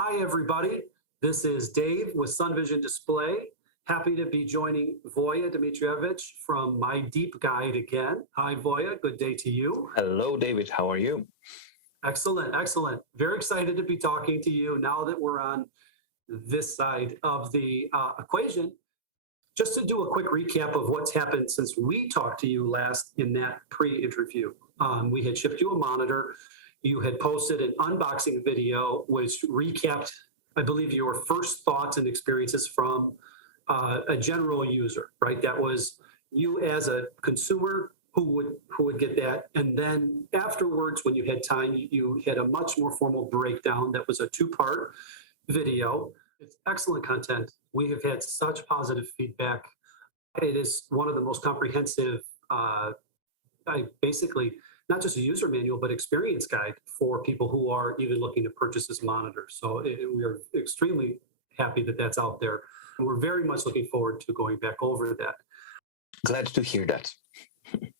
Hi, everybody. This is Dave with Sun Vision Display. Happy to be joining Voja Dimitrijevic from My Deep Guide again. Hi, Voja. Good day to you. Hello, David. How are you? Excellent, excellent. Very excited to be talking to you now that we're on this side of the equation. Just to do a quick recap of what's happened since we talked to you last in that pre-interview. We had shipped you a monitor. You had posted an unboxing video which recapped, I believe, your first thoughts and experiences from a general user, right? That was you as a consumer who would get that. And then afterwards, when you had time, you had a much more formal breakdown that was a two-part video. It's excellent content. We have had such positive feedback. It is one of the most comprehensive, basically, not just a user manual, but experience guide for people who are even looking to purchase this monitor. So we are extremely happy that that's out there. And we're very much looking forward to going back over that. Glad to hear that.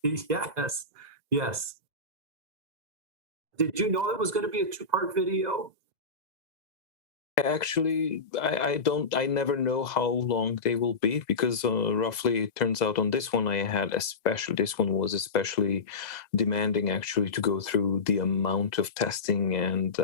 Yes, yes. Did you know it was going to be a two-part video? Actually, I never know how long they will be because roughly it turns out on this one this one was especially demanding actually to go through the amount of testing and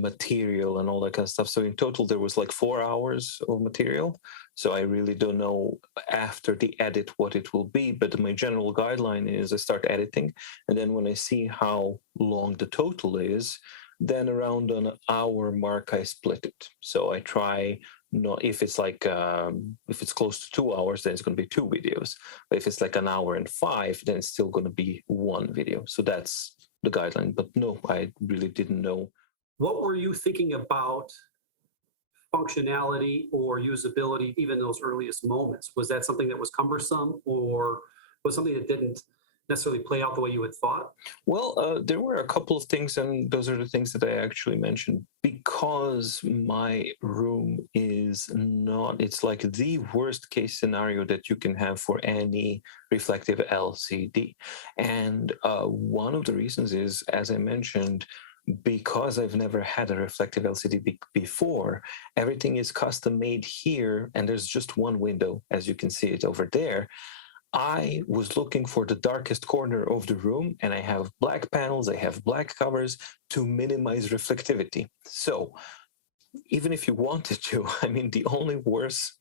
material and all that kind of stuff. So in total, there was like 4 hours of material. So I really don't know after the edit what it will be, but my general guideline is I start editing. And then when I see how long the total is, then around an hour mark, I split it. So I try not, if it's like, if it's close to 2 hours, then it's going to be 2 videos. But if it's like an hour and 5, then it's still going to be 1 video. So that's the guideline. But no, I really didn't know. What were you thinking about functionality or usability, even those earliest moments? Was that something that was cumbersome, or was something that didn't necessarily play out the way you had thought? Well, there were a couple of things, and those are the things that I actually mentioned. Because my room is not, it's like the worst case scenario that you can have for any reflective LCD. And one of the reasons is, as I mentioned, because I've never had a reflective LCD before, everything is custom made here, and there's just one window, as you can see it over there. I was looking for the darkest corner of the room, and I have black panels, I have black covers to minimize reflectivity. So even if you wanted to, I mean, the only worse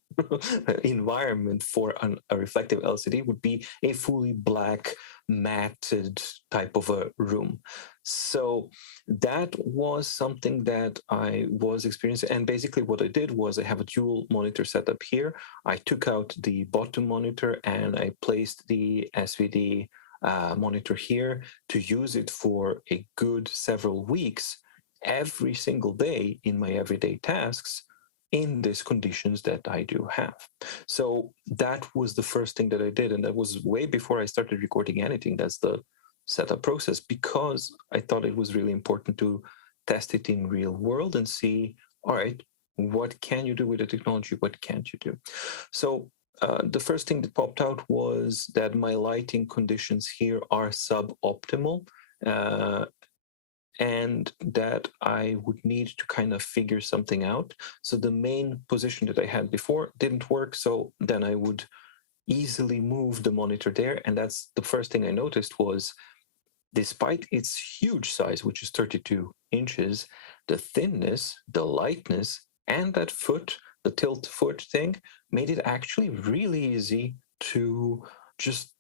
environment for a reflective LCD would be a fully black matted type of a room. So that was something that I was experiencing. And basically what I did was I have a dual monitor setup here. I took out the bottom monitor and I placed the SVD monitor here to use it for a good several weeks every single day in my everyday tasks in these conditions that I do have. So that was the first thing that I did. And that was way before I started recording anything. That's the setup process, because I thought it was really important to test it in real world and see, all right, what can you do with the technology? What can't you do? So the first thing that popped out was that my lighting conditions here are suboptimal. And that I would need to kind of figure something out. So the main position that I had before didn't work. So then I would easily move the monitor there. And that's the first thing I noticed was, despite its huge size, which is 32 inches, the thinness, the lightness, and that foot, the tilt foot thing, made it actually really easy to just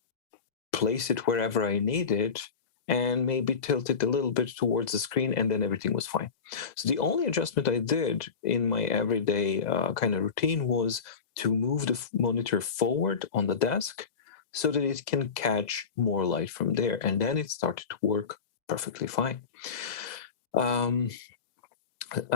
place it wherever I needed and maybe tilt it a little bit towards the screen, and then everything was fine. So the only adjustment I did in my everyday kind of routine was to move the monitor forward on the desk so that it can catch more light from there. And then it started to work perfectly fine.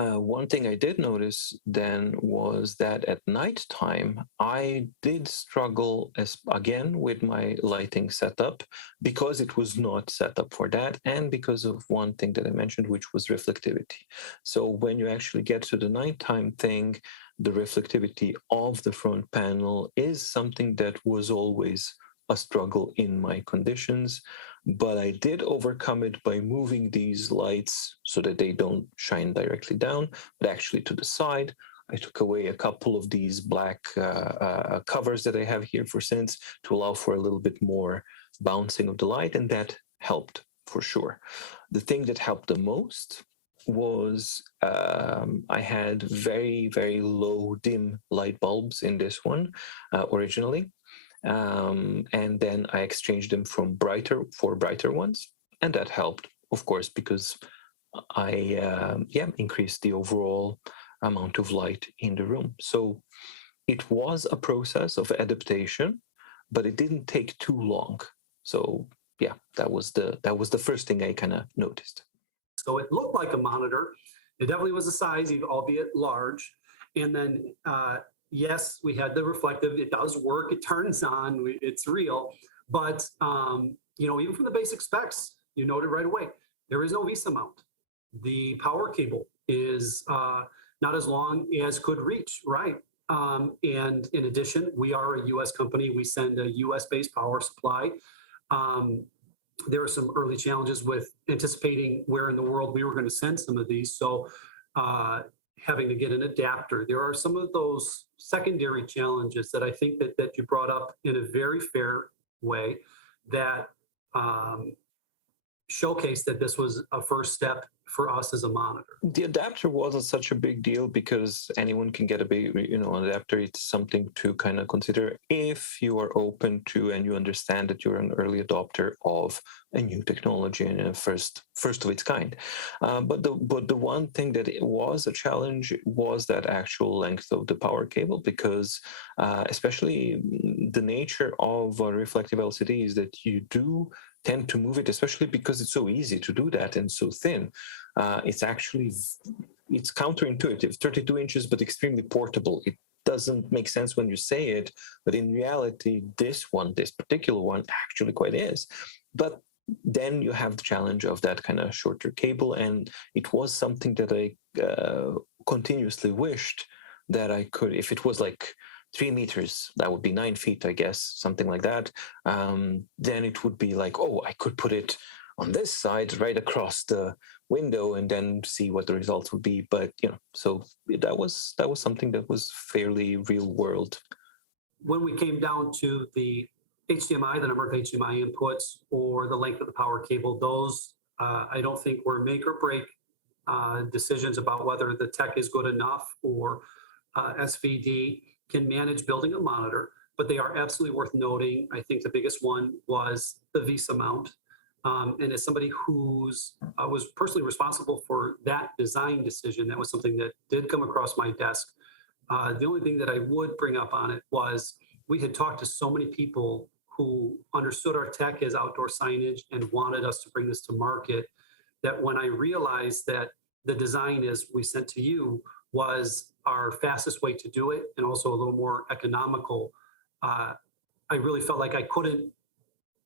One thing I did notice then was that at nighttime, I did struggle again with my lighting setup because it was not set up for that, and because of one thing that I mentioned, which was reflectivity. So when you actually get to the nighttime thing, the reflectivity of the front panel is something that was always a struggle in my conditions. but I did overcome it by moving these lights so that they don't shine directly down, but actually to the side. I took away a couple of these black covers that I have here for scenes to allow for a little bit more bouncing of the light, and that helped for sure. The thing that helped the most was I had very, very low dim light bulbs in this one originally. And then I exchanged them for brighter ones, and that helped, of course, because I increased the overall amount of light in the room. So it was a process of adaptation, but it didn't take too long. So yeah, that was the first thing I kind of noticed. So it looked like a monitor. It definitely was a size, albeit large. And then, yes, we had the reflective. It does work. It turns on. It's real. But even from the basic specs, you noted right away, there is no VESA mount. The power cable is not as long as could reach, right? And in addition, we are a U.S. company. We send a U.S.-based power supply. There were some early challenges with anticipating where in the world we were going to send some of these. So having to get an adapter. There are some of those secondary challenges that I think that you brought up in a very fair way that showcase that this was a first step for us as a monitor. The adapter wasn't such a big deal because anyone can get a big, an adapter. It's something to kind of consider if you are open to and you understand that you're an early adopter of a new technology and a first of its kind. But the one thing that it was a challenge was that actual length of the power cable, because especially the nature of a reflective LCD is that you do tend to move it, especially because it's so easy to do that and so thin. It's counterintuitive, 32 inches, but extremely portable. It doesn't make sense when you say it, but in reality, this particular one actually quite is. But then you have the challenge of that kind of shorter cable, and it was something that I continuously wished that I could, if it was like 3 meters, that would be 9 feet, I guess, something like that. Then it would be like, oh, I could put it on this side right across the window and then see what the results would be. But so that was something that was fairly real world. When we came down to the HDMI, the number of HDMI inputs or the length of the power cable, those I don't think were make or break decisions about whether the tech is good enough or SVD can manage building a monitor, but they are absolutely worth noting. I think the biggest one was the VESA mount. And as somebody who's was personally responsible for that design decision, that was something that did come across my desk. The only thing that I would bring up on it was we had talked to so many people who understood our tech as outdoor signage and wanted us to bring this to market, that when I realized that the design as we sent to you was our fastest way to do it and also a little more economical, I really felt like I couldn't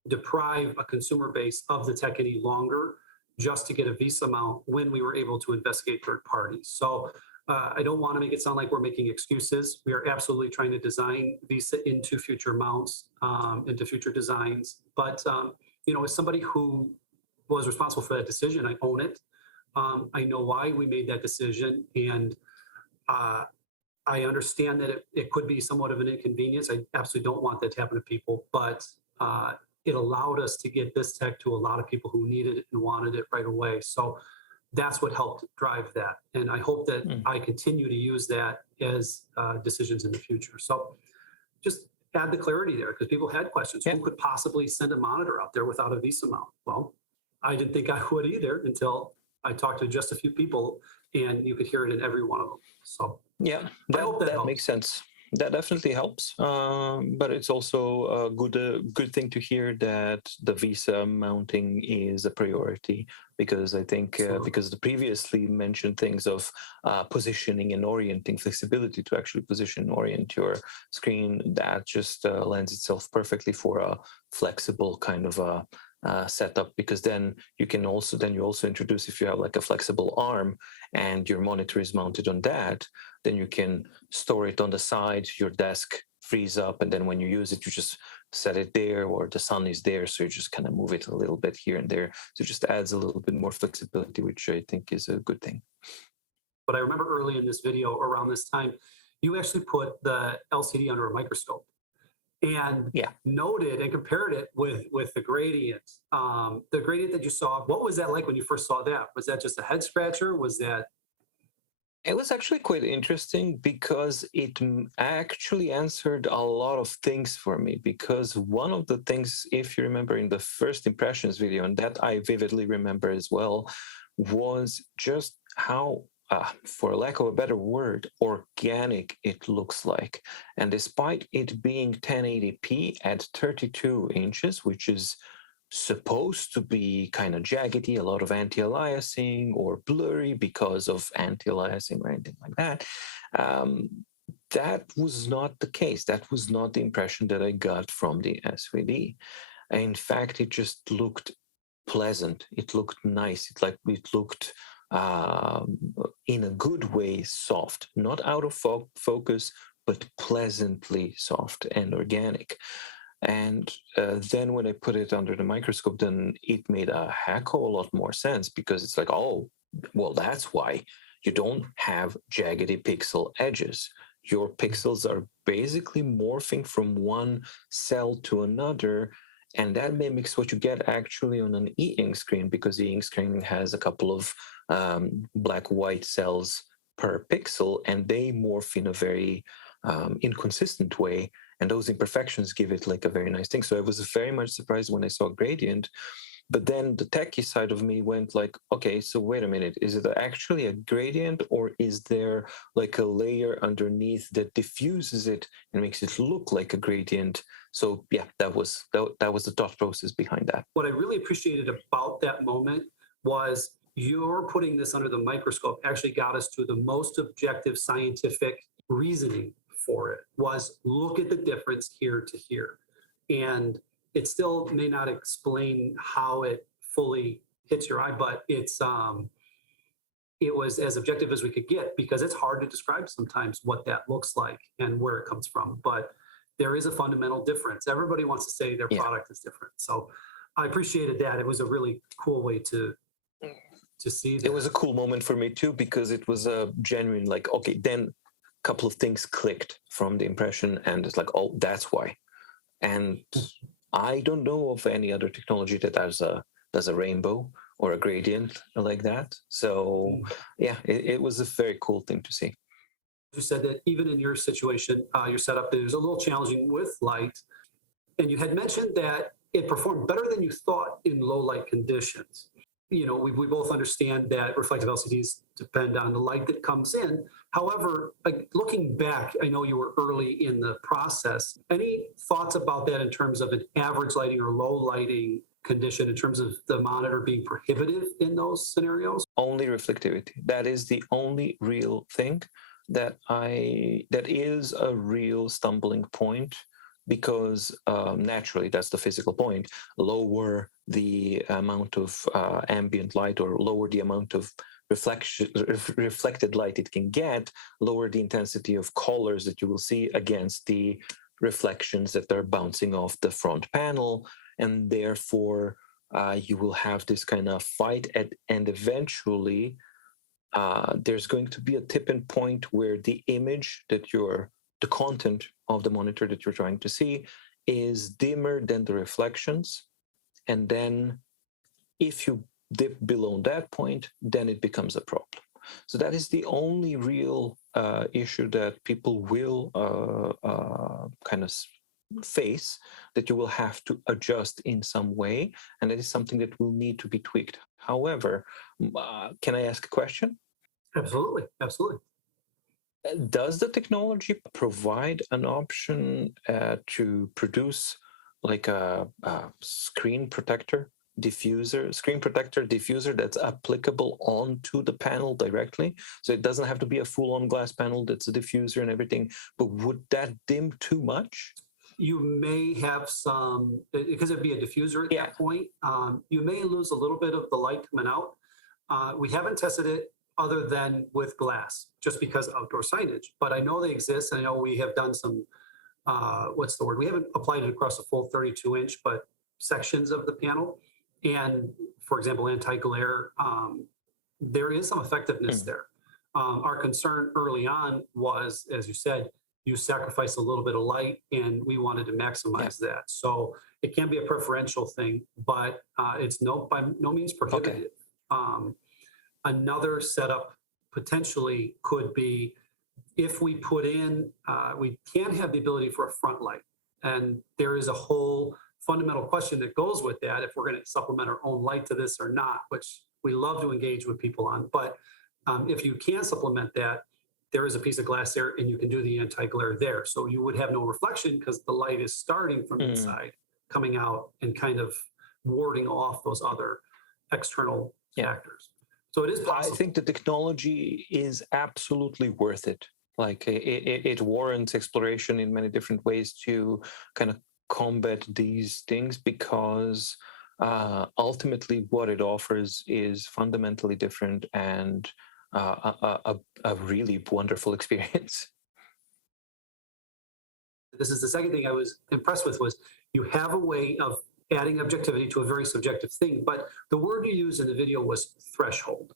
deprive a consumer base of the tech any longer just to get a VESA mount when we were able to investigate third parties. So I don't want to make it sound like we're making excuses. We are absolutely trying to design VESA into future mounts, into future designs. But, as somebody who was responsible for that decision, I own it. I know why we made that decision. And I understand that it could be somewhat of an inconvenience. I absolutely don't want that to happen to people, but it allowed us to get this tech to a lot of people who needed it and wanted it right away. So that's what helped drive that. And I hope that I continue to use that as decisions in the future. So just add the clarity there, because people had questions. Yeah. Who could possibly send a monitor out there without a VESA mount? Well, I didn't think I would either until I talked to just a few people, and you could hear it in every one of them. So yeah, that makes sense. That definitely helps, but it's also a good thing to hear that the VESA mounting is a priority, because I think because the previously mentioned things of positioning and orienting, flexibility to actually position and orient your screen, that just lends itself perfectly for a flexible kind of a setup, because then you also introduce, if you have like a flexible arm and your monitor is mounted on that, then you can store it on the side, your desk frees up, and then when you use it, you just set it there, or the sun is there, so you just kind of move it a little bit here and there. So it just adds a little bit more flexibility, which I think is a good thing. But I remember early in this video around this time, you actually put the LCD under a microscope and noted and compared it with the gradient. The gradient that you saw, what was that like when you first saw that? Was that just a head scratcher? Was that? It was actually quite interesting because it actually answered a lot of things for me. Because one of the things, if you remember in the first impressions video, and that I vividly remember as well, was just how, for lack of a better word, organic it looks like. And despite it being 1080p at 32 inches, which is supposed to be kind of jaggedy, a lot of anti-aliasing or blurry because of anti-aliasing or anything like that. That was not the case. That was not the impression that I got from the SVD. In fact, it just looked pleasant. It looked nice. It looked in a good way soft, not out of focus, but pleasantly soft and organic. And then when I put it under the microscope, then it made a heck of a lot more sense, because it's like, oh, well, that's why you don't have jaggedy pixel edges. Your pixels are basically morphing from one cell to another, and that mimics what you get actually on an e-ink screen, because the ink screen has a couple of black-white cells per pixel, and they morph in a very inconsistent way. And those imperfections give it like a very nice thing. So I was very much surprised when I saw gradient. But then the techie side of me went like, okay, so wait a minute, is it actually a gradient, or is there like a layer underneath that diffuses it and makes it look like a gradient? So yeah, that was the thought process behind that. What I really appreciated about that moment was your putting this under the microscope actually got us to the most objective scientific reasoning for it, was look at the difference here to here. And it still may not explain how it fully hits your eye, but it was as objective as we could get, because it's hard to describe sometimes what that looks like and where it comes from. But there is a fundamental difference. Everybody wants to say their product is different. So I appreciated that. It was a really cool way to see that. It was a cool moment for me too, because it was a genuine, like, okay, then couple of things clicked from the impression, and it's like, oh, that's why. And I don't know of any other technology that does a rainbow or a gradient like that. So yeah, it was a very cool thing to see. You said that even in your situation, your setup is a little challenging with light, and you had mentioned that it performed better than you thought in low light conditions. You know, we both understand that reflective LCDs depend on the light that comes in. However, looking back, I know you were early in the process. Any thoughts about that in terms of an average lighting or low lighting condition, in terms of the monitor being prohibitive in those scenarios? Only reflectivity. That is the only real thing that is a real stumbling point, because naturally that's the physical point. Lower the amount of ambient light, or lower the amount of reflected light it can get, lower the intensity of colors that you will see against the reflections that are bouncing off the front panel, and therefore you will have this kind of fight and eventually there's going to be a tipping point where the image that the content of the monitor that you're trying to see is dimmer than the reflections. And then if you dip below that point, then it becomes a problem. So that is the only real issue that people will kind of face, that you will have to adjust in some way. And that is something that will need to be tweaked. However, can I ask a question? Absolutely, absolutely. Does the technology provide an option to produce like a screen protector diffuser that's applicable onto the panel directly? So it doesn't have to be a full-on glass panel that's a diffuser and everything, but would that dim too much? You may have some, because it'd be a diffuser at that point, you may lose a little bit of the light coming out. We haven't tested it other than with glass, just because outdoor signage. But I know they exist, and I know we have done some what's the word? We haven't applied it across a full 32-inch, but sections of the panel. And for example, anti-glare, there is some effectiveness there. Our concern early on was, as you said, you sacrifice a little bit of light, and we wanted to maximize that. So it can be a preferential thing, but it's by no means prohibitive. Another setup potentially could be if we put in, we can have the ability for a front light. And there is a whole fundamental question that goes with that, if we're going to supplement our own light to this or not, which we love to engage with people on. But if you can supplement that, there is a piece of glass there, and you can do the anti-glare there. So you would have no reflection because the light is starting from inside, coming out, and kind of warding off those other external factors. So it is possible. I think the technology is absolutely worth it. Like it warrants exploration in many different ways to kind of combat these things, because ultimately what it offers is fundamentally different and a really wonderful experience. This is the second thing I was impressed with, was you have a way of adding objectivity to a very subjective thing, but the word you used in the video was threshold.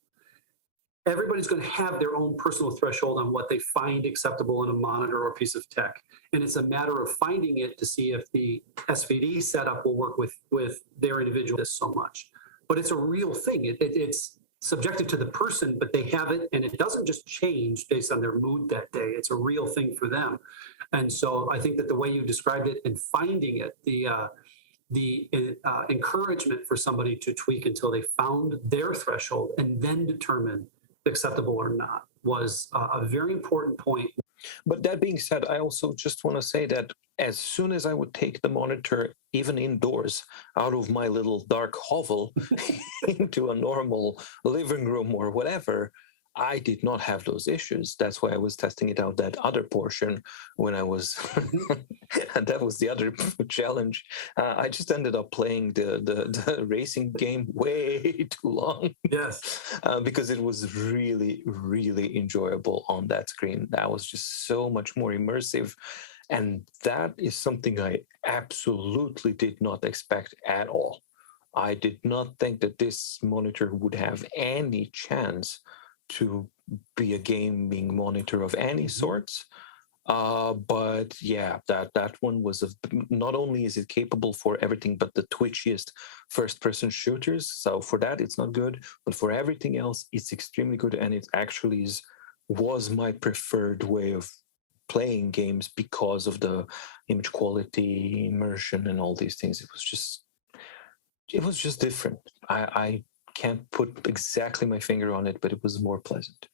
Everybody's going to have their own personal threshold on what they find acceptable in a monitor or piece of tech. And it's a matter of finding it to see if the SVD setup will work with their individual so much. But it's a real thing. It's subjective to the person, but they have it, and it doesn't just change based on their mood that day. It's a real thing for them. And so I think that the way you described it and finding it, the encouragement for somebody to tweak until they found their threshold and then determine acceptable or not, was a very important point. But that being said, I also just want to say that as soon as I would take the monitor, even indoors, out of my little dark hovel into a normal living room or whatever, I did not have those issues. That's why I was testing it out, that other portion, when I was, and that was the other challenge. I just ended up playing the racing game way too long. Yes. Because it was really, really enjoyable on that screen. That was just so much more immersive. And that is something I absolutely did not expect at all. I did not think that this monitor would have any chance to be a gaming monitor of any sorts. But yeah, that one was not only is it capable for everything but the twitchiest first-person shooters. So for that, it's not good. But for everything else, it's extremely good, and it actually was my preferred way of playing games because of the image quality, immersion, and all these things. It was just different. I can't put exactly my finger on it, but it was more pleasant.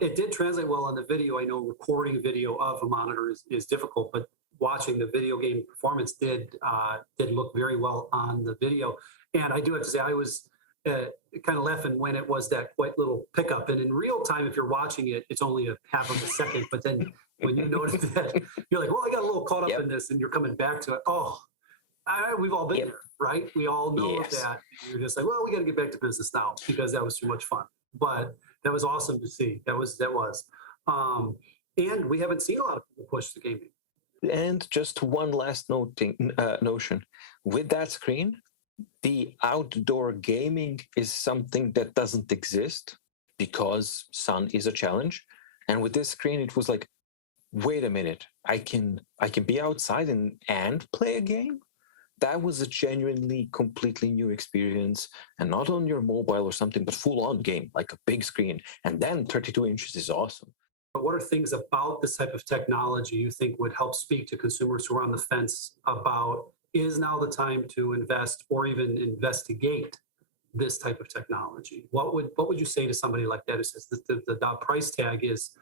It did translate well on the video. I know recording video of a monitor is difficult, but watching the video game performance did look very well on the video. And I do have to say, I was kind of laughing when it was that quite little pickup. And in real time, if you're watching it, it's only a half of a second. But then when you notice that, you're like, well, I got a little caught up in this, and you're coming back to it. Oh, we've all been there, right? We all know that. You're just like, well, we got to get back to business now because that was too much fun. But that was awesome to see. That was. And we haven't seen a lot of people push the gaming. And just one last notion. With that screen, the outdoor gaming is something that doesn't exist because sun is a challenge. And with this screen, it was like, wait a minute, I can be outside and play a game? That was a genuinely completely new experience, and not on your mobile or something, but full-on game, like a big screen. And then 32 inches is awesome. But what are things about this type of technology you think would help speak to consumers who are on the fence about, is now the time to invest or even investigate this type of technology? What would you say to somebody like that who says the price tag is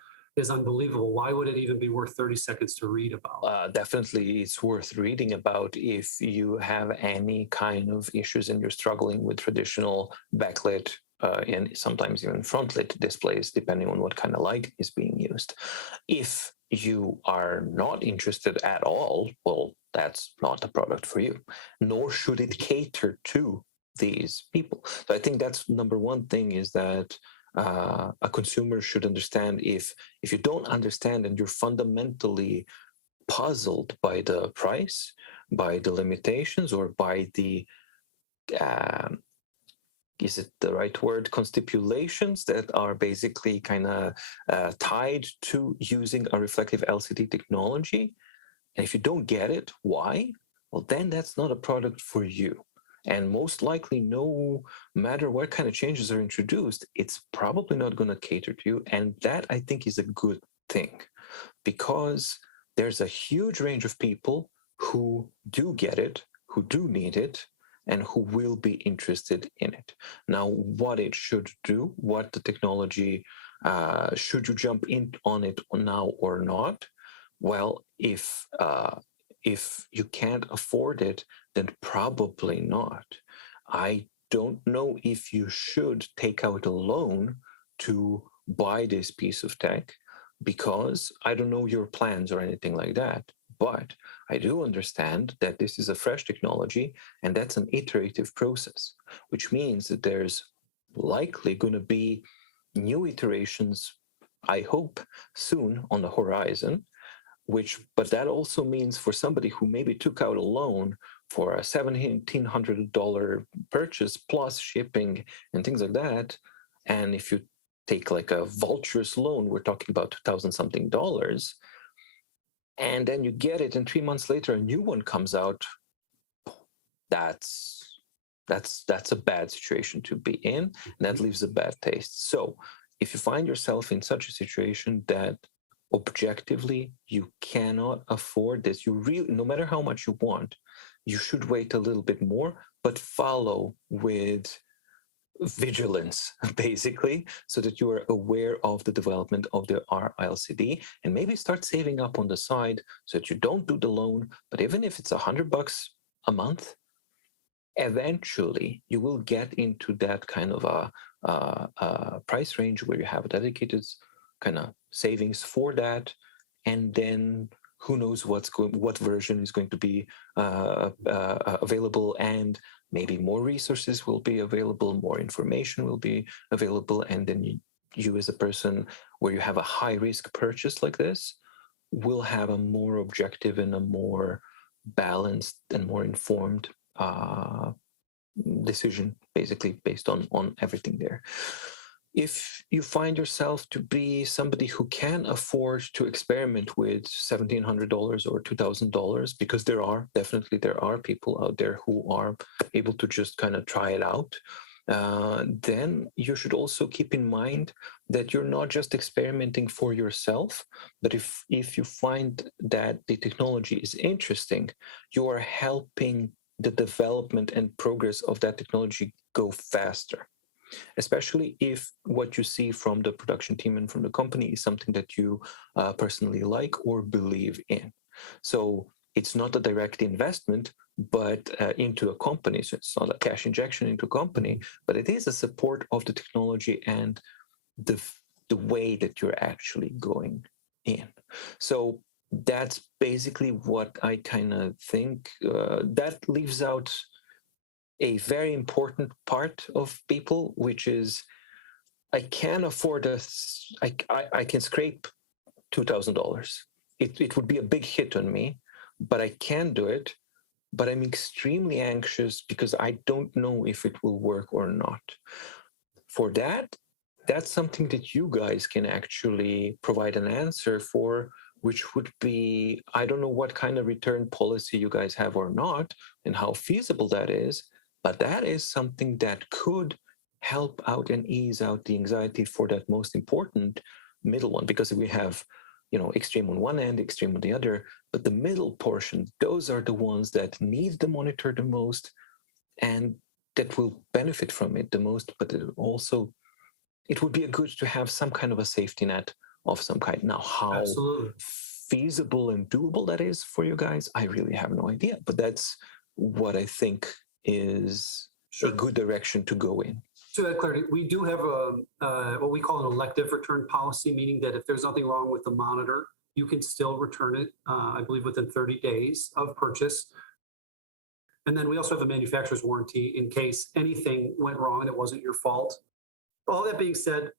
unbelievable? Why would it even be worth 30 seconds to read about? Definitely, it's worth reading about if you have any kind of issues and you're struggling with traditional backlit and sometimes even frontlit displays, depending on what kind of light is being used. If you are not interested at all, well, that's not the product for you, nor should it cater to these people. So I think that's number one thing, is that a consumer should understand, if you don't understand and you're fundamentally puzzled by the price, by the limitations, or by the um, is it the right word, constipulations that are basically kind of tied to using a reflective LCD technology. And if you don't get it, why? Well, then that's not a product for you. And most likely, no matter what kind of changes are introduced, it's probably not going to cater to you. And that, I think, is a good thing, because there's a huge range of people who do get it, who do need it, and who will be interested in it. Now, what it should do, what the technology, should you jump in on it now or not? Well, if you can't afford it, then probably not. I don't know if you should take out a loan to buy this piece of tech, because I don't know your plans or anything like that. But I do understand that this is a fresh technology, and that's an iterative process, which means that there's likely going to be new iterations, I hope, soon on the horizon. But that also means for somebody who maybe took out a loan for a $1,700 purchase plus shipping and things like that, and if you take like a vulturous loan, we're talking about 2,000 something dollars, and then you get it, and 3 months later a new one comes out. That's a bad situation to be in, and that leaves a bad taste. So if you find yourself in such a situation that objectively you cannot afford this, you really, no matter how much you want, you should wait a little bit more, but follow with vigilance, basically, so that you are aware of the development of the RLCD, and maybe start saving up on the side so that you don't do the loan. But even if it's $100 a month, eventually you will get into that kind of a price range where you have a dedicated kind of savings for that, and then who knows what version is going to be available, and maybe more resources will be available, more information will be available, and then you as a person where you have a high risk purchase like this will have a more objective and a more balanced and more informed decision, basically based on everything there. If you find yourself to be somebody who can afford to experiment with $1,700 or $2,000, because there are people out there who are able to just kind of try it out, then you should also keep in mind that you're not just experimenting for yourself, but if you find that the technology is interesting, you are helping the development and progress of that technology go faster, especially if what you see from the production team and from the company is something that you personally like or believe in. So it's not a direct investment, but into a company. So it's not a cash injection into a company, but it is a support of the technology and the way that you're actually going in. So that's basically what I kind of think. That leaves out a very important part of people, which is I can afford I can scrape $2,000. It would be a big hit on me, but I can do it. But I'm extremely anxious because I don't know if it will work or not. For that, that's something that you guys can actually provide an answer for, which would be, I don't know what kind of return policy you guys have or not, and how feasible that is, but that is something that could help out and ease out the anxiety for that most important middle one, because we have, extreme on one end, extreme on the other, but the middle portion, those are the ones that need the monitor the most and that will benefit from it the most, but it would be good to have some kind of a safety net of some kind. Now, how Absolutely. feasible and doable that is for you guys, I really have no idea, but that's what I think is a good direction to go in. To add clarity, we do have what we call an elective return policy, meaning that if there's nothing wrong with the monitor, you can still return it, I believe, within 30 days of purchase. And then we also have a manufacturer's warranty in case anything went wrong and it wasn't your fault. all that being said,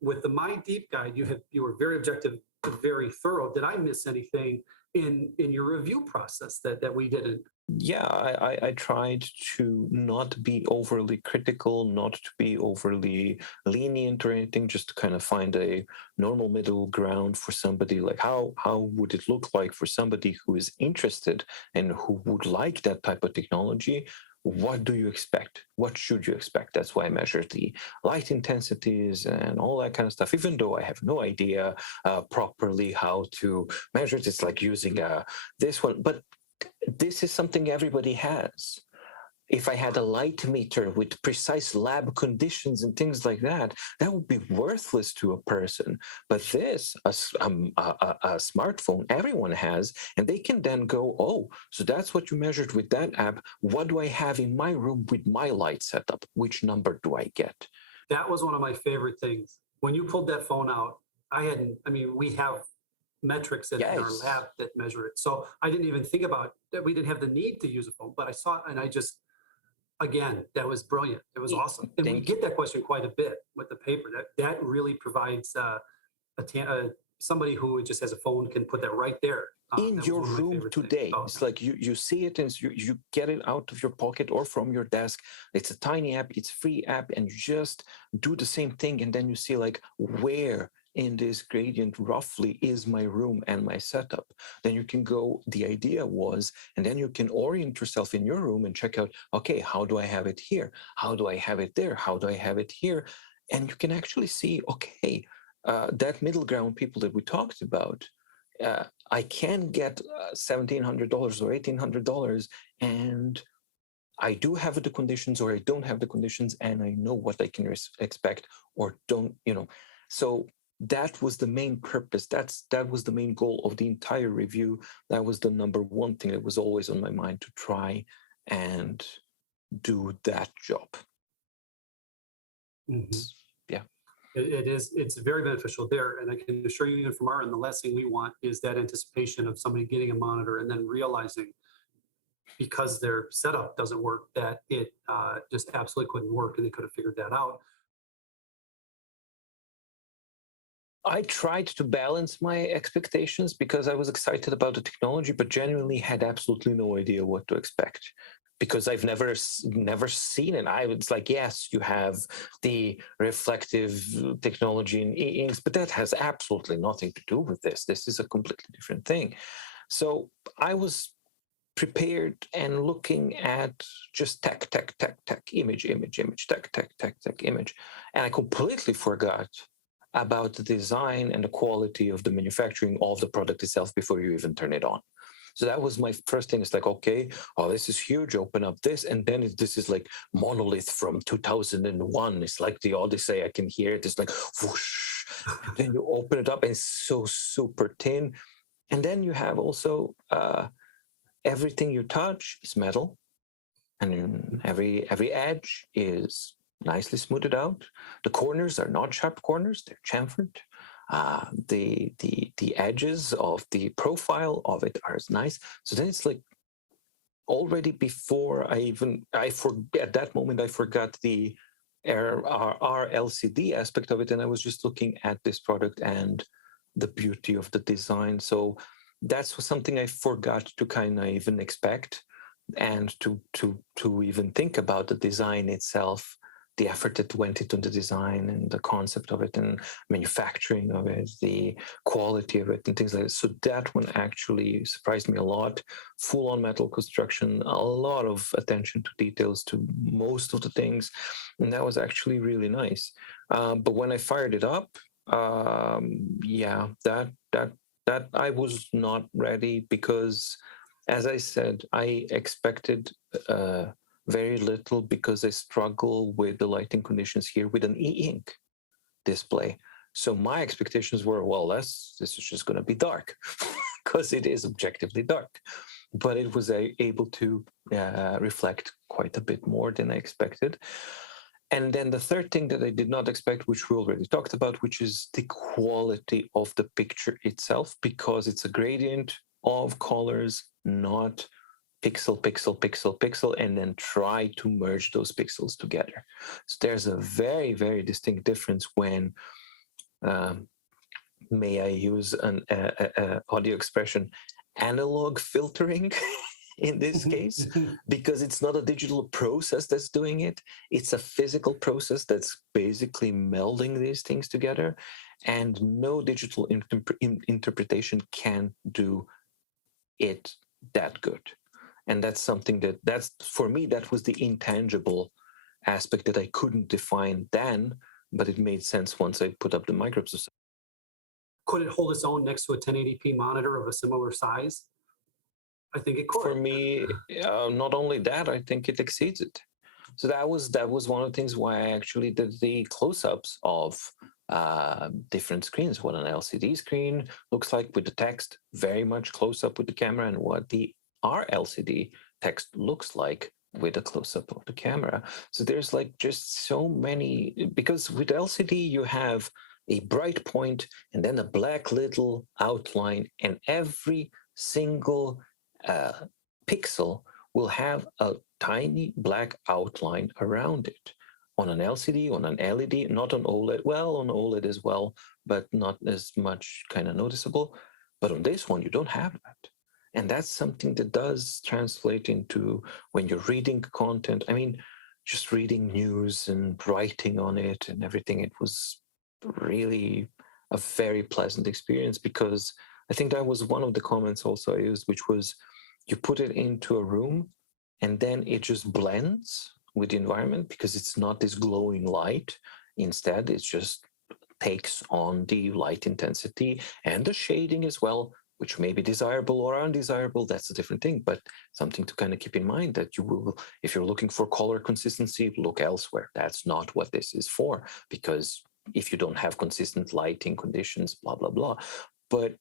with the My Deep Guide, you were very objective, very thorough. Did I miss anything in your review process that we didn't? Yeah, I tried to not be overly critical, not to be overly lenient or anything, just to kind of find a normal middle ground for somebody. Like how would it look like for somebody who is interested and who would like that type of technology? What do you expect? What should you expect? That's why I measured the light intensities and all that kind of stuff. Even though I have no idea properly how to measure it, it's like using this one, but this is something everybody has. If I had a light meter with precise lab conditions and things like that, that would be worthless to a person. But this, a smartphone, everyone has, and they can then go, oh, so that's what you measured with that app. What do I have in my room with my light setup? Which number do I get? That was one of my favorite things. When you pulled that phone out, I mean, we have metrics in our Yes. lab that measure it. So I didn't even think about that. We didn't have the need to use a phone, but I saw it and I just, again, that was brilliant. It was awesome. And we Thank you. get that question quite a bit with the paper. That really provides somebody who just has a phone can put that right there. In That was your one of my room favorite things. today. Oh, It's like you see it and you get it out of your pocket or from your desk. It's a tiny app, it's free app, and you just do the same thing. And then you see like where in this gradient roughly is my room and my setup. Then you can go, the idea was, and then you can orient yourself in your room and check out, okay, how do I have it here? How do I have it there? How do I have it here? And you can actually see, okay, that middle ground people that we talked about, I can get $1,700 or $1,800, and I do have the conditions or I don't have the conditions, and I know what I can expect or don't. So that was the main purpose. That was the main goal of the entire review. That was the number one thing that was always on my mind, to try and do that job. mhm. Yeah. It's very beneficial there. And I can assure you, even from our end, the last thing we want is that anticipation of somebody getting a monitor and then realizing because their setup doesn't work, that it just absolutely couldn't work and they could have figured that out. I tried to balance my expectations because I was excited about the technology, but genuinely had absolutely no idea what to expect because I've never seen it. It's like, yes, you have the reflective technology in e-inks, but that has absolutely nothing to do with this. This is a completely different thing. So I was prepared and looking at just tech, tech, tech, tech, image, image, image, tech, tech, tech, tech, image. And I completely forgot about the design and the quality of the manufacturing of the product itself before you even turn it on. So that was my first thing. It's like, okay, oh, this is huge. Open up this. And then this is like monolith from 2001. It's like the Odyssey. I can hear it. It's like whoosh. And then you open it up and it's so super thin. And then you have also everything you touch is metal. And every edge is nicely smoothed out. The corners are not sharp corners; they're chamfered. The edges of the profile of it are nice. So then it's like already before at that moment I forgot the RLCD aspect of it, and I was just looking at this product and the beauty of the design. So that's something I forgot to kind of even expect, and to even think about the design itself, the effort that went into the design and the concept of it and manufacturing of it, the quality of it and things like that. So that one actually surprised me a lot. Full on metal construction, a lot of attention to details to most of the things, and that was actually really nice. But when I fired it up, yeah, that I was not ready because, as I said, I expected very little because I struggle with the lighting conditions here with an e-ink display. So my expectations were, well, this is just going to be dark because it is objectively dark. But it was able to reflect quite a bit more than I expected. And then the third thing that I did not expect, which we already talked about, which is the quality of the picture itself, because it's a gradient of colors, not pixel, pixel, pixel, pixel, and then try to merge those pixels together. So there's a very, very distinct difference when, may I use an audio expression, analog filtering in this case, because it's not a digital process that's doing it. It's a physical process that's basically melding these things together, and no digital interpretation can do it that good. And that's something that's for me, that was the intangible aspect that I couldn't define then, but it made sense once I put up the microscope. Could it hold its own next to a 1080p monitor of a similar size? I think it could. For me, not only that, I think it exceeds it. So that was one of the things why I actually did the close-ups of different screens, what an LCD screen looks like with the text, very much close up with the camera, and what the RLCD text looks like with a close-up of the camera. So there's like just so many, because with LCD you have a bright point and then a black little outline, and every single pixel will have a tiny black outline around it. On an LCD, on an LED, not on OLED, well, on OLED as well, but not as much kind of noticeable. But on this one, you don't have that. And that's something that does translate into when you're reading content. I mean, just reading news and writing on it and everything, it was really a very pleasant experience, because I think that was one of the comments also I used, which was you put it into a room and then it just blends with the environment, because it's not this glowing light. Instead, it just takes on the light intensity and the shading as well, which may be desirable or undesirable. That's a different thing, but something to kind of keep in mind, that you will, if you're looking for color consistency, look elsewhere. That's not what this is for, because if you don't have consistent lighting conditions, blah, blah, blah. But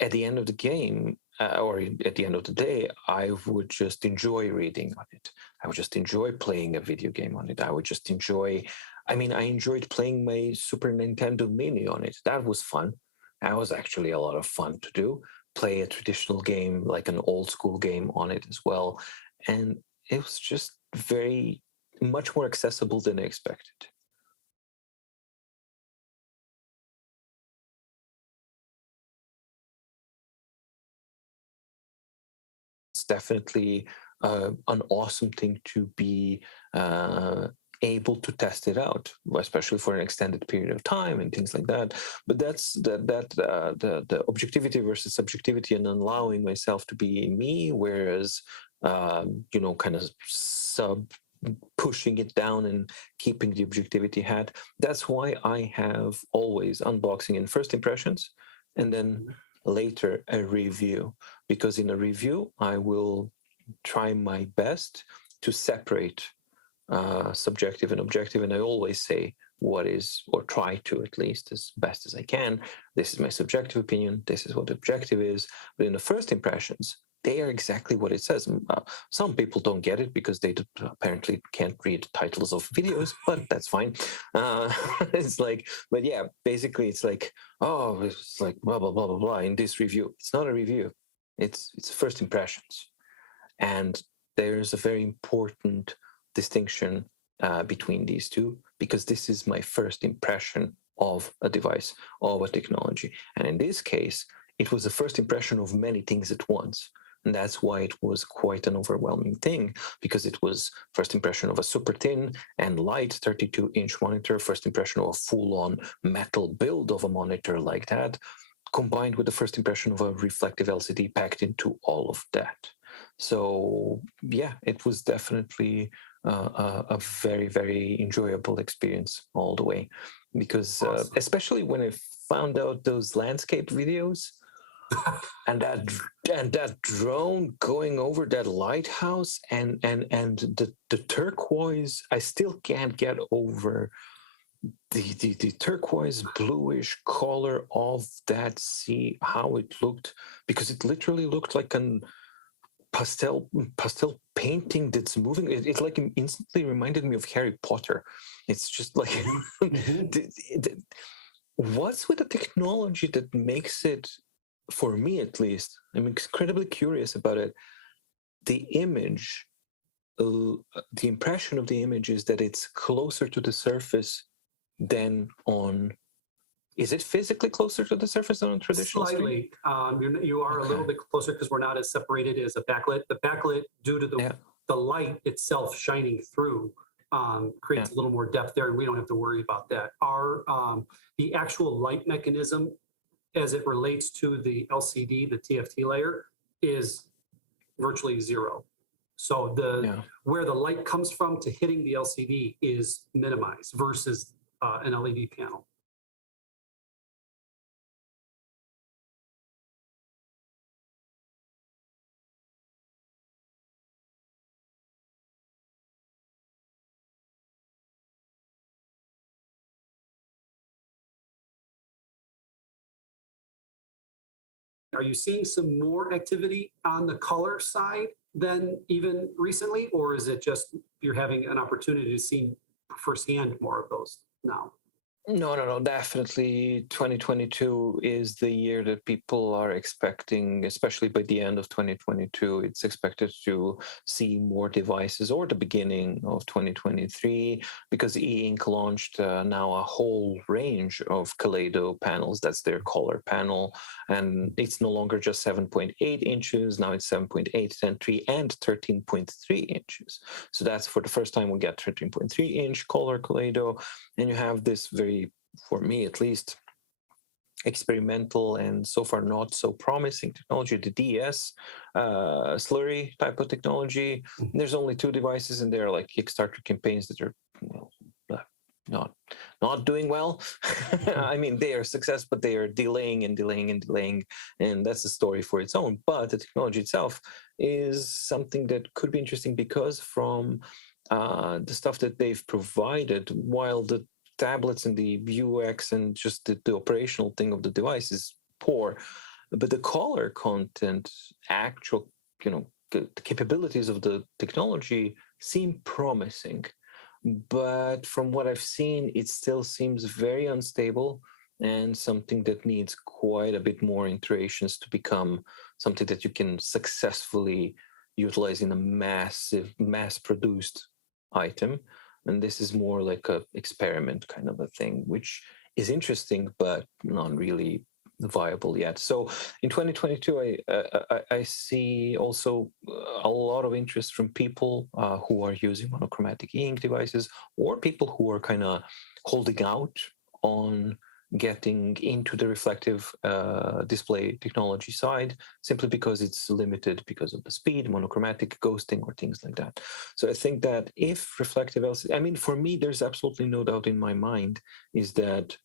at the end of the game, or at the end of the day, I would just enjoy reading on it. I would just enjoy playing a video game on it. I would just enjoy, I mean, I enjoyed playing my Super Nintendo Mini on it. That was fun. That was actually a lot of fun to do. Play a traditional game, like an old school game on it as well. And it was just very much more accessible than I expected. It's definitely an awesome thing to be able to test it out, especially for an extended period of time and things like that. But that's the objectivity versus subjectivity, and allowing myself to be me, whereas kind of pushing it down and keeping the objectivity hat. That's why I have always unboxing and first impressions, and then later a review, because in a review I will try my best to separate subjective and objective, and I always say what is, or try to at least as best as I can, this is my subjective opinion, this is what objective is. But in the first impressions, they are exactly what it says. Some people don't get it because they apparently can't read titles of videos, but that's fine. It's like, but yeah, basically it's like, oh, it's like blah, blah, blah, blah, blah in this review. It's not a review. It's first impressions. And there's a very important distinction between these two, because this is my first impression of a device, of a technology. And in this case, it was the first impression of many things at once. And that's why it was quite an overwhelming thing, because it was first impression of a super thin and light 32-inch monitor, first impression of a full-on metal build of a monitor like that, combined with the first impression of a reflective LCD packed into all of that. So yeah, it was definitely a very, very enjoyable experience all the way, because especially when I found out those landscape videos, and that drone going over that lighthouse, and the turquoise, I still can't get over the turquoise bluish color of that sea, how it looked, because it literally looked like an pastel painting that's moving. It like instantly reminded me of Harry Potter. It's just like what's with the technology that makes it, for me at least, I'm incredibly curious about it, the image, the impression of the image is that it's closer to the surface than on. Is it physically closer to the surface than on traditional screen? Slightly. You are a little Okay. bit closer because we're not as separated as a backlit. The backlit, due to Yeah. the light itself shining through, creates Yeah. a little more depth there, and we don't have to worry about that. The actual light mechanism, as it relates to the LCD, the TFT layer, is virtually zero. So Yeah. where the light comes from to hitting the LCD is minimized versus an LED panel. Are you seeing some more activity on the color side than even recently, or is it just you're having an opportunity to see firsthand more of those now? No. Definitely 2022 is the year that people are expecting, especially by the end of 2022. It's expected to see more devices, or the beginning of 2023, because E-Ink launched now a whole range of Kaleido panels. That's their color panel. And it's no longer just 7.8 inches. Now it's 7.8, 10.3, and 13.3 inches. So that's for the first time we get 13.3-inch color Kaleido. And you have this very, for me at least, experimental and so far not so promising technology, the DS slurry type of technology. There's only 2 devices, and they're like Kickstarter campaigns that are not doing well. I mean, they are success, but they are delaying, and that's a story for its own. But the technology itself is something that could be interesting, because from the stuff that they've provided, while the tablets and the UX and just the operational thing of the device is poor, but the color content, actual, the capabilities of the technology seem promising. But from what I've seen, it still seems very unstable, and something that needs quite a bit more iterations to become something that you can successfully utilize in a mass-produced item. And this is more like a experiment kind of a thing, which is interesting, but not really viable yet. So in 2022, I see also a lot of interest from people who are using monochromatic ink devices, or people who are kind of holding out on getting into the reflective display technology side, simply because it's limited because of the speed, monochromatic ghosting, or things like that. So I think that if reflective LCD, I mean, for me, there's absolutely no doubt in my mind is that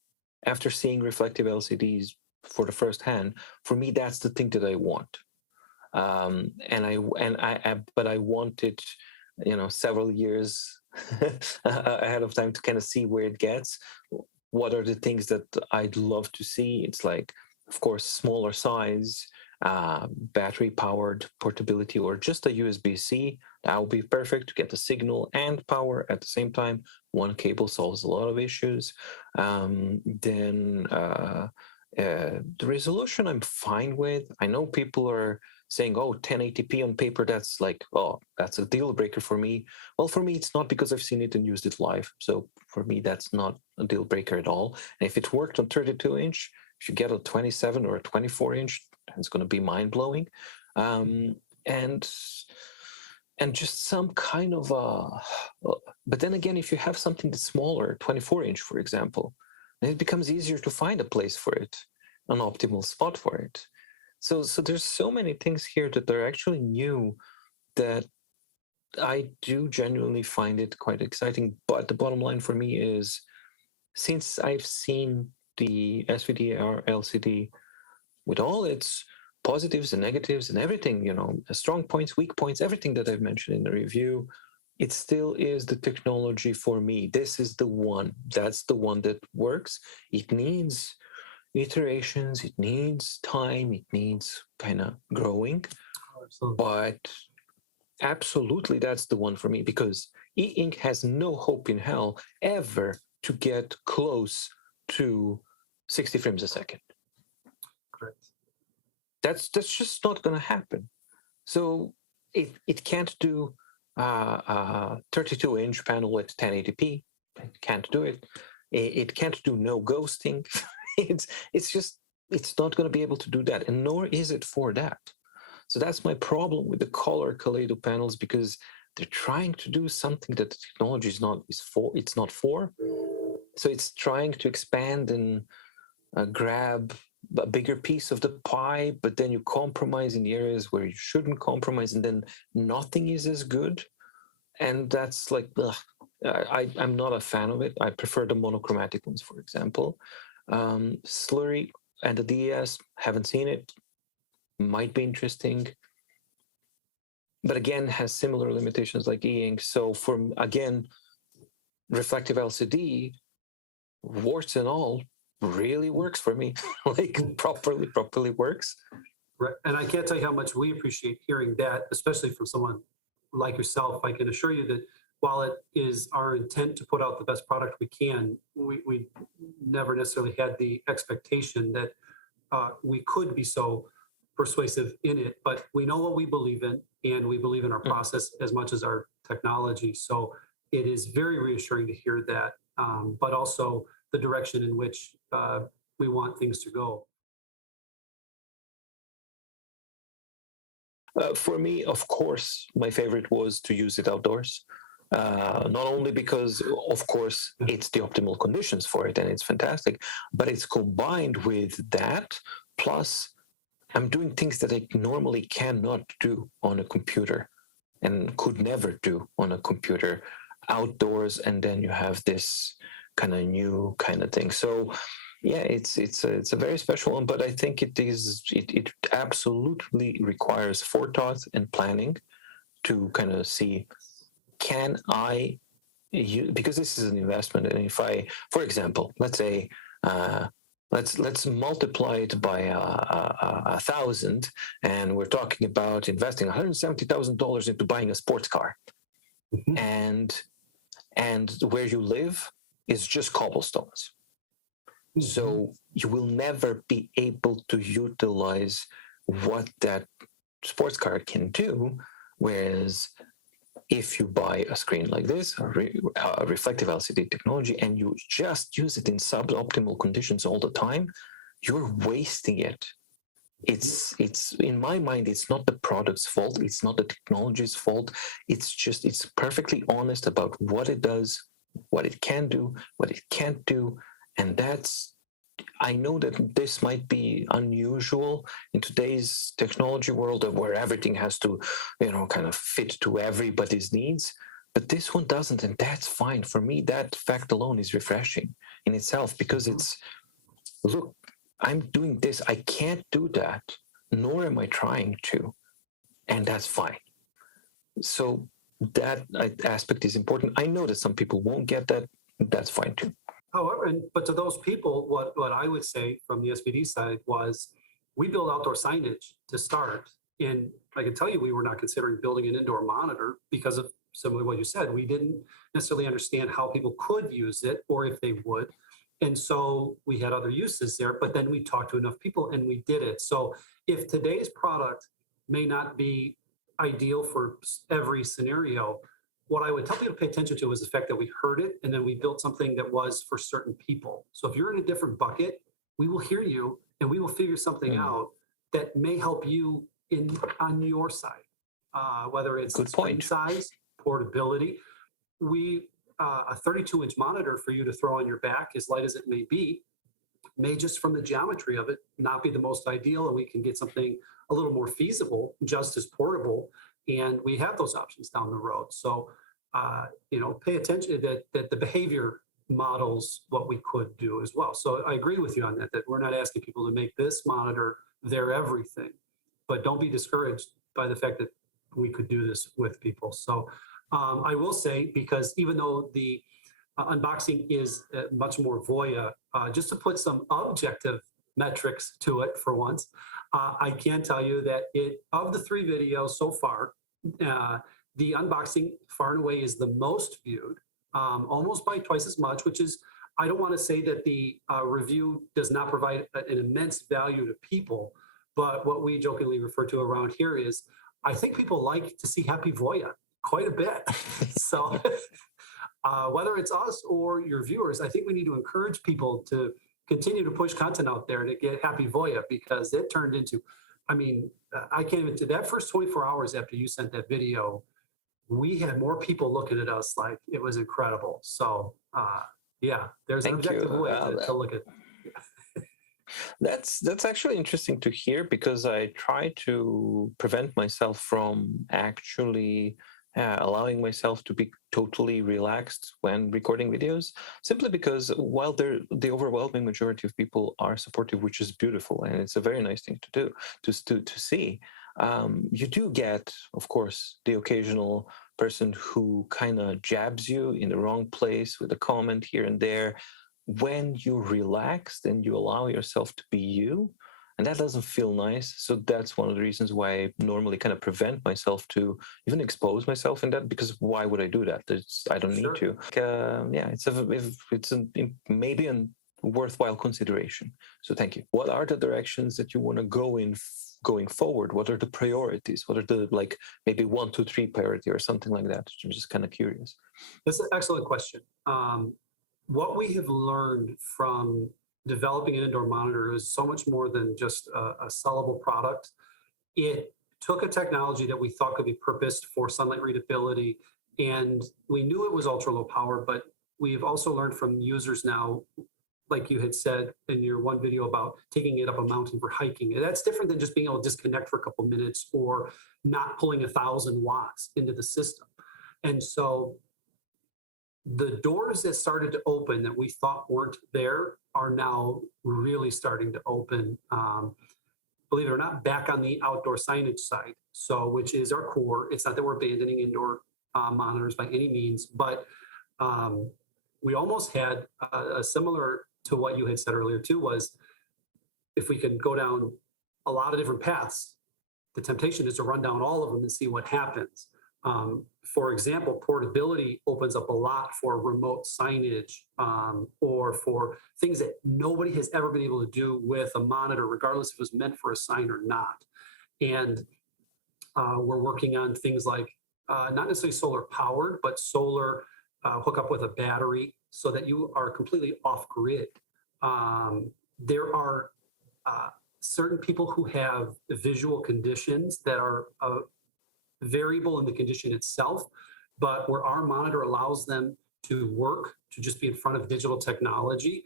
after seeing reflective LCDs for the first hand, for me, that's the thing that I want. But I want it, several years ahead of time to kind of see where it gets. What are the things that I'd love to see? It's like, of course, smaller size, battery powered portability, or just a USB-C. That would be perfect to get the signal and power at the same time. One cable solves a lot of issues. The resolution I'm fine with. I know people are saying, oh, 1080p on paper, that's like, oh, that's a deal breaker for me. Well, for me, it's not, because I've seen it and used it live. So for me, that's not a deal breaker at all. And if it worked on 32-inch, if you get a 27 or a 24-inch, it's going to be mind-blowing. And just some kind of but then again, if you have something that's smaller, 24-inch, for example, then it becomes easier to find a place for it, an optimal spot for it. So there's so many things here that are actually new, that I do genuinely find it quite exciting. But the bottom line for me is, since I've seen the SVD LCD with all its positives and negatives and everything, strong points, weak points, everything that I've mentioned in the review, it still is the technology for me. This is the one. That's the one that works. It needs iterations, it needs time, it needs kind of growing. Absolutely. But absolutely, that's the one for me, because e-ink has no hope in hell ever to get close to 60 frames a second. Correct. That's just not going to happen. So it can't do a 32-inch panel at 1080p. It can't do it. It can't do no ghosting. It's just it's not going to be able to do that, and nor is it for that. So that's my problem with the color Kaleido panels, because they're trying to do something that the technology it's not for. So it's trying to expand and grab a bigger piece of the pie, but then you compromise in the areas where you shouldn't compromise, and then nothing is as good. And that's like, ugh, I'm not a fan of it. I prefer the monochromatic ones, for example. Slurry and the DES, haven't seen it. Might be interesting, but again, has similar limitations like e-ink. So again, reflective LCD, warts and all, really works for me. Like properly works. Right. And I can't tell you how much we appreciate hearing that, especially from someone like yourself. I can assure you that while it is our intent to put out the best product we can, we never necessarily had the expectation that we could be so persuasive in it. But we know what we believe in, and we believe in our process as much as our technology. So it is very reassuring to hear that, but also the direction in which we want things to go. For me, of course, my favorite was to use it outdoors. Not only because, of course, it's the optimal conditions for it and it's fantastic, but it's combined with that. Plus, I'm doing things that I normally cannot do on a computer and could never do on a computer outdoors. And then you have this kind of new kind of thing. So yeah, it's a very special one, but I think it absolutely requires forethought and planning to kind of see, can I use, because this is an investment, and if I, for example, let's say let's multiply it by 1,000, and we're talking about investing $170,000 into buying a sports car, and where you live is just cobblestones. So you will never be able to utilize what that sports car can do. Whereas if you buy a screen like this, a reflective LCD technology, and you just use it in suboptimal conditions all the time, you're wasting it. It's in my mind, it's not the product's fault. It's not the technology's fault. It's perfectly honest about what it does, what it can do, what it can't do. And I know that this might be unusual in today's technology world where everything has to, kind of fit to everybody's needs, but this one doesn't, and that's fine. For me, that fact alone is refreshing in itself, because look, I'm doing this, I can't do that, nor am I trying to, and that's fine. So that aspect is important. I know that some people won't get that, that's fine too. However, but to those people, what I would say from the SVD side was, we build outdoor signage to start. And I can tell you, we were not considering building an indoor monitor because of similarly what you said. We didn't necessarily understand how people could use it or if they would. And so we had other uses there, but then we talked to enough people and we did it. So if today's product may not be ideal for every scenario, what I would tell people to pay attention to was the fact that we heard it and then we built something that was for certain people. So if you're in a different bucket, we will hear you and we will figure something out that may help you on your side, whether it's screen size, portability. A 32-inch monitor for you to throw on your back, as light as it may just from the geometry of it not be the most ideal, and we can get something a little more feasible, just as portable. And we have those options down the road. So, pay attention that the behavior models what we could do as well. So I agree with you on that we're not asking people to make this monitor their everything, but don't be discouraged by the fact that we could do this with people. So I will say, because even though the unboxing is much more Voja, just to put some objective metrics to it for once, I can tell you that of the 3 videos so far, the unboxing far and away is the most viewed, almost by twice as much, which is, I don't want to say that the review does not provide an immense value to people, but what we jokingly refer to around here is I think people like to see happy Voja quite a bit. So whether it's us or your viewers, I think we need to encourage people to continue to push content out there to get happy Voja, because it turned into, I mean, I can't even, that first 24 hours after you sent that video, we had more people looking at us like it was incredible. So yeah, there's an Thank you. objective way to look at. That's actually interesting to hear, because I try to prevent myself from actually allowing myself to be totally relaxed when recording videos, simply because while the overwhelming majority of people are supportive, which is beautiful, and it's a very nice thing to do, to see, you do get, of course, the occasional person who kind of jabs you in the wrong place with a comment here and there. When you're relaxed and you allow yourself to be you, and that doesn't feel nice. So that's one of the reasons why I normally kind of prevent myself to even expose myself in that, because why would I do that? I don't need to. Yeah, it's maybe a worthwhile consideration. So thank you. What are the directions that you want to go in going forward? What are the priorities? What are the, like, maybe 1, 2, 3 priority or something like that? I'm just kind of curious. That's an excellent question. What we have learned from developing an indoor monitor is so much more than just a sellable product. It took a technology that we thought could be purposed for sunlight readability, and we knew it was ultra low power, but we've also learned from users now, like you had said in your one video about taking it up a mountain for hiking. And that's different than just being able to disconnect for a couple minutes or not pulling 1,000 watts into the system. And so the doors that started to open that we thought weren't there are now really starting to open. Believe it or not, back on the outdoor signage side, so which is our core. It's not that we're abandoning indoor monitors by any means, but we almost had a similar to what you had said earlier too, was if we could go down a lot of different paths, the temptation is to run down all of them and see what happens. For example, portability opens up a lot for remote signage, or for things that nobody has ever been able to do with a monitor, regardless if it was meant for a sign or not. And we're working on things like not necessarily solar powered, but solar hook up with a battery so that you are completely off grid. There are certain people who have visual conditions that are variable in the condition itself, but where our monitor allows them to work, to just be in front of digital technology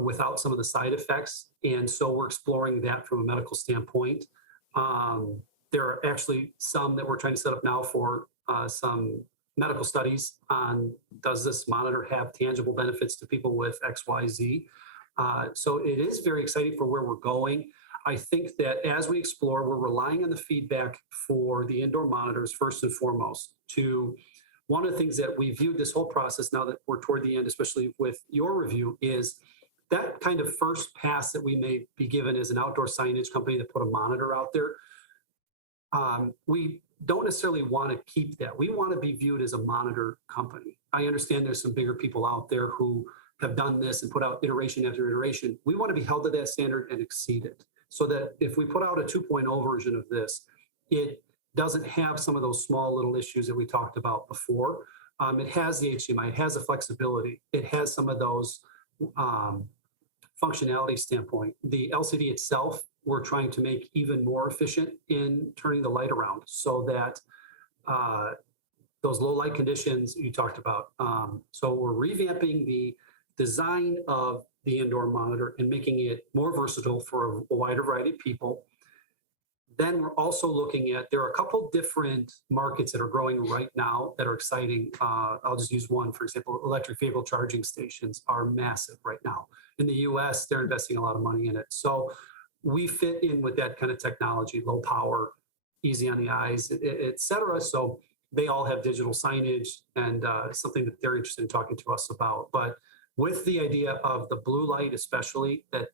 without some of the side effects. And so we're exploring that from a medical standpoint. There are actually some that we're trying to set up now for some medical studies on, does this monitor have tangible benefits to people with XYZ? So it is very exciting for where we're going. I think that as we explore, we're relying on the feedback for the indoor monitors first and foremost. To one of the things that we viewed this whole process, now that we're toward the end, especially with your review, is that kind of first pass that we may be given as an outdoor signage company that put a monitor out there. We don't necessarily want to keep that. We want to be viewed as a monitor company. I understand there's some bigger people out there who have done this and put out iteration after iteration. We want to be held to that standard and exceed it, so that if we put out a 2.0 version of this, it doesn't have some of those small little issues that we talked about before. It has the HDMI, it has the flexibility, it has some of those functionality standpoint. The LCD itself, we're trying to make even more efficient in turning the light around, so that those low light conditions you talked about. So we're revamping the design of the indoor monitor and making it more versatile for a wider variety of people. Then we're also looking at, there are a couple different markets that are growing right now that are exciting. I'll just use one, for example. Electric vehicle charging stations are massive right now. In the US, they're investing a lot of money in it. So we fit in with that kind of technology, low power, easy on the eyes, et cetera. So they all have digital signage, and something that they're interested in talking to us about. But with the idea of the blue light, especially, that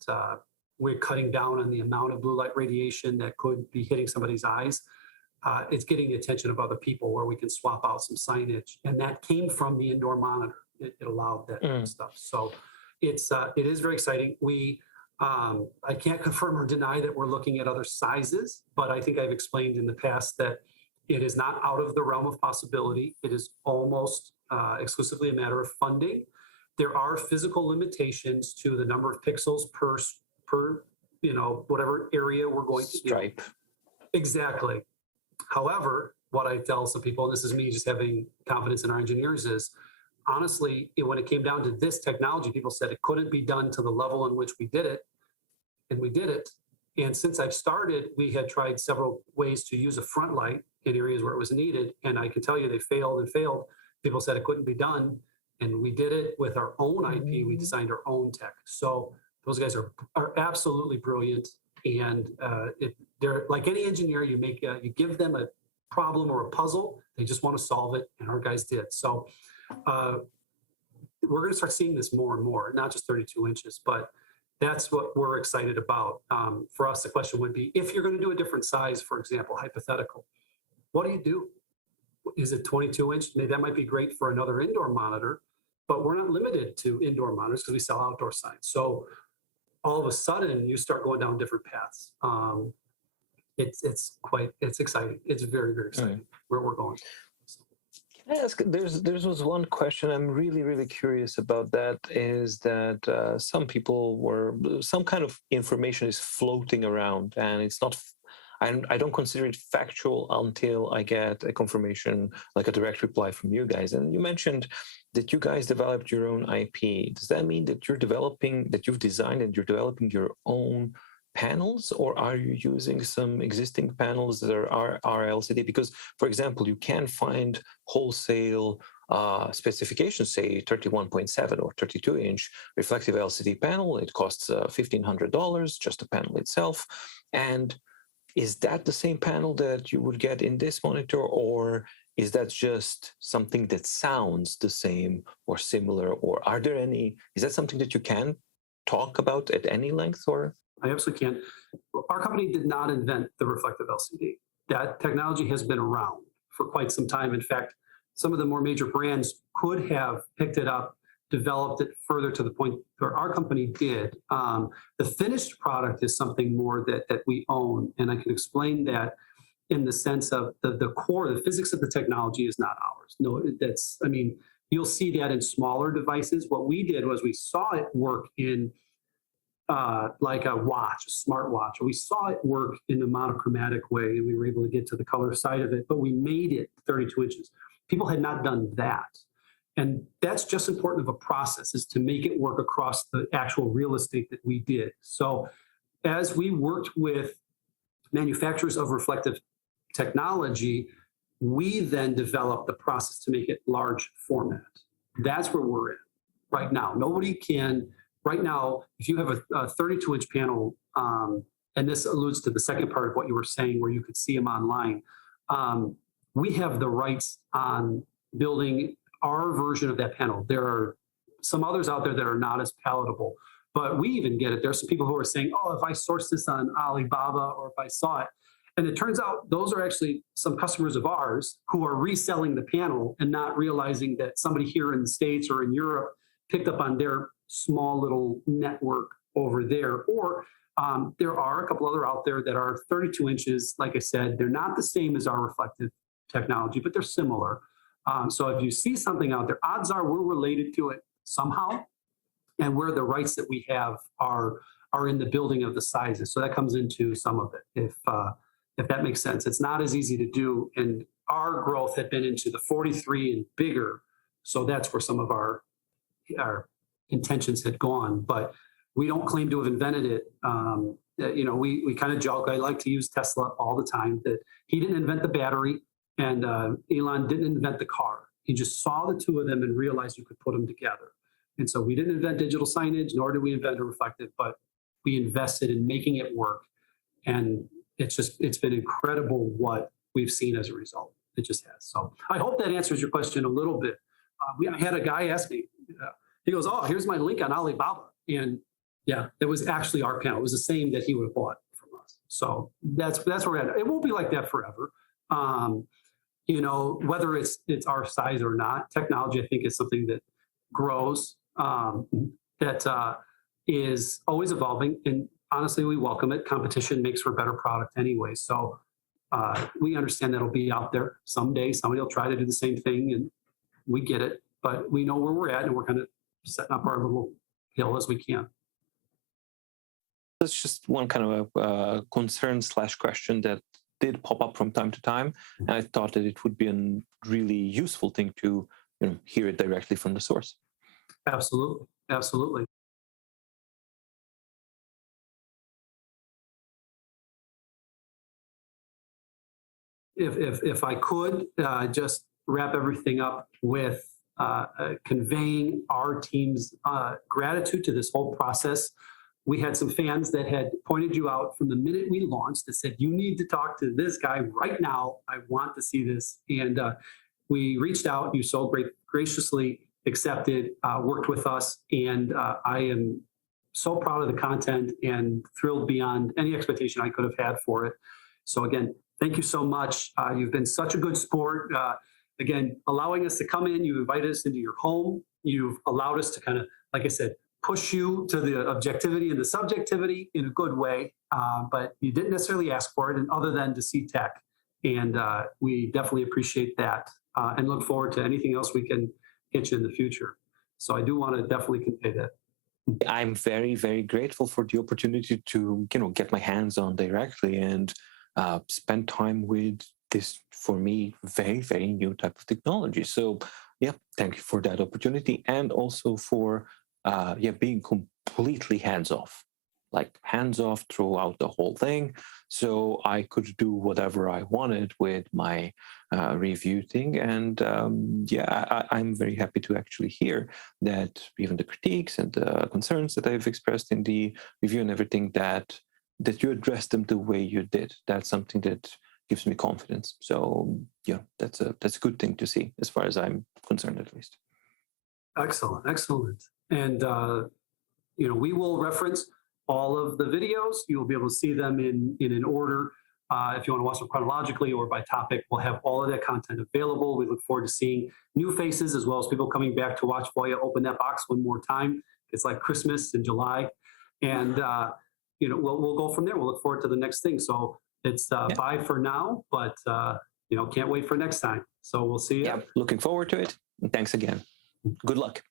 we're cutting down on the amount of blue light radiation that could be hitting somebody's eyes, it's getting the attention of other people, where we can swap out some signage. And that came from the indoor monitor. It allowed that kind of stuff. So it is very exciting. We I can't confirm or deny that we're looking at other sizes, but I think I've explained in the past that it is not out of the realm of possibility. It is almost exclusively a matter of funding. There are physical limitations to the number of pixels per whatever area we're going to do. Stripe. Exactly. However, what I tell some people, and this is me just having confidence in our engineers, is honestly, when it came down to this technology, people said it couldn't be done to the level in which we did it, and we did it. And since I've started, we had tried several ways to use a front light in areas where it was needed, and I can tell you they failed and failed. People said it couldn't be done, and we did it with our own IP. We designed our own tech. So those guys are absolutely brilliant, and they're like any engineer. You give them a problem or a puzzle, they just want to solve it, and our guys did. So we're going to start seeing this more and more, not just 32 inches, but that's what we're excited about. For us, the question would be, if you're going to do a different size, for example, hypothetical, what do you do? Is it 22 inch? Maybe that might be great for another indoor monitor, but we're not limited to indoor monitors because we sell outdoor signs. So all of a sudden, you start going down different paths. It's exciting. It's very, very exciting where we're going. Can I ask, there's was one question I'm really, really curious about, that is that some kind of information is floating around, and it's not, I don't consider it factual until I get a confirmation, like a direct reply from you guys. And you mentioned that you guys developed your own IP. Does that mean that you've designed and you're developing your own panels, or are you using some existing panels that are RLCD? Because, for example, you can find wholesale specifications, say 31.7 or 32 inch reflective LCD panel. It costs $1,500, just the panel itself. And is that the same panel that you would get in this monitor, or is that just something that sounds the same or similar? Or is that something that you can talk about at any length? Or I absolutely can. Our company did not invent the reflective LCD. That technology has been around for quite some time. In fact, some of the more major brands could have picked it up, developed it further to the point where our company did. The finished product is something more that we own, and I can explain that in the sense of the core, the physics of the technology is not ours. No, you'll see that in smaller devices. What we did was we saw it work in like a watch, a smart watch. We saw it work in a monochromatic way, and we were able to get to the color side of it, but we made it 32 inches. People had not done that. And that's just important of a process, is to make it work across the actual real estate that we did. So as we worked with manufacturers of reflective technology, we then developed the process to make it large format. That's where we're at right now. Nobody can, right now, if you have a 32 inch panel, and this alludes to the second part of what you were saying, where you could see them online, we have the rights on building our version of that panel. There are some others out there that are not as palatable, but we even get it. There's some people who are saying, oh, if I source this on Alibaba, or if I saw it. And it turns out those are actually some customers of ours who are reselling the panel and not realizing that somebody here in the States or in Europe picked up on their small little network over there. Or there are a couple other out there that are 32 inches. Like I said, they're not the same as our reflective technology, but they're similar. So if you see something out there, odds are we're related to it somehow, and where the rights that we have are in the building of the sizes. So that comes into some of it, if that makes sense. It's not as easy to do, and our growth had been into the 43 and bigger. So that's where some of our intentions had gone, but we don't claim to have invented it. We kind of joke. I like to use Tesla all the time, that he didn't invent the battery, and Elon didn't invent the car. He just saw the two of them and realized you could put them together. And so we didn't invent digital signage, nor did we invent a reflective, but we invested in making it work. And it's been incredible what we've seen as a result. It just has. So I hope that answers your question a little bit. I had a guy ask me, he goes, oh, here's my link on Alibaba. And yeah, it was actually our panel. It was the same that he would have bought from us. So that's where we're at. It won't be like that forever. Whether it's our size or not, technology, I think, is something that grows. is always evolving, and honestly, we welcome it. Competition makes for a better product anyway. So we understand that'll be out there someday. Somebody will try to do the same thing, and we get it. But we know where we're at, and we're kind of setting up our little hill as we can. That's just one kind of a concern / question that did pop up from time to time, and I thought that it would be a really useful thing to hear it directly from the source. Absolutely, absolutely. If I could just wrap everything up with conveying our team's gratitude to this whole process. We had some fans that had pointed you out from the minute we launched that said, you need to talk to this guy right now. I want to see this. And we reached out. You so graciously accepted, worked with us. And I am so proud of the content and thrilled beyond any expectation I could have had for it. So again, thank you so much. You've been such a good sport. Again, allowing us to come in, you invited us into your home. You've allowed us to kind of, like I said, push you to the objectivity and the subjectivity in a good way, but you didn't necessarily ask for it, and other than to see tech. And we definitely appreciate that and look forward to anything else we can get you in the future. So I do want to definitely convey that. I'm very, very grateful for the opportunity to, get my hands on directly and spend time with this, for me, very, very new type of technology. So, yeah, thank you for that opportunity, and also for being completely hands-off, throughout the whole thing. So I could do whatever I wanted with my review thing. And I'm very happy to actually hear that even the critiques and the concerns that I've expressed in the review and everything, that you addressed them the way you did. That's something that gives me confidence. So yeah, that's a good thing to see, as far as I'm concerned, at least. Excellent, excellent. And we will reference all of the videos. You'll be able to see them in an order. If you want to watch them chronologically or by topic, we'll have all of that content available. We look forward to seeing new faces, as well as people coming back to watch Voja open that box one more time. It's like Christmas in July. And we'll go from there. We'll look forward to the next thing. So it's bye for now, but can't wait for next time. So we'll see you. Yeah, looking forward to it. And thanks again. Good luck.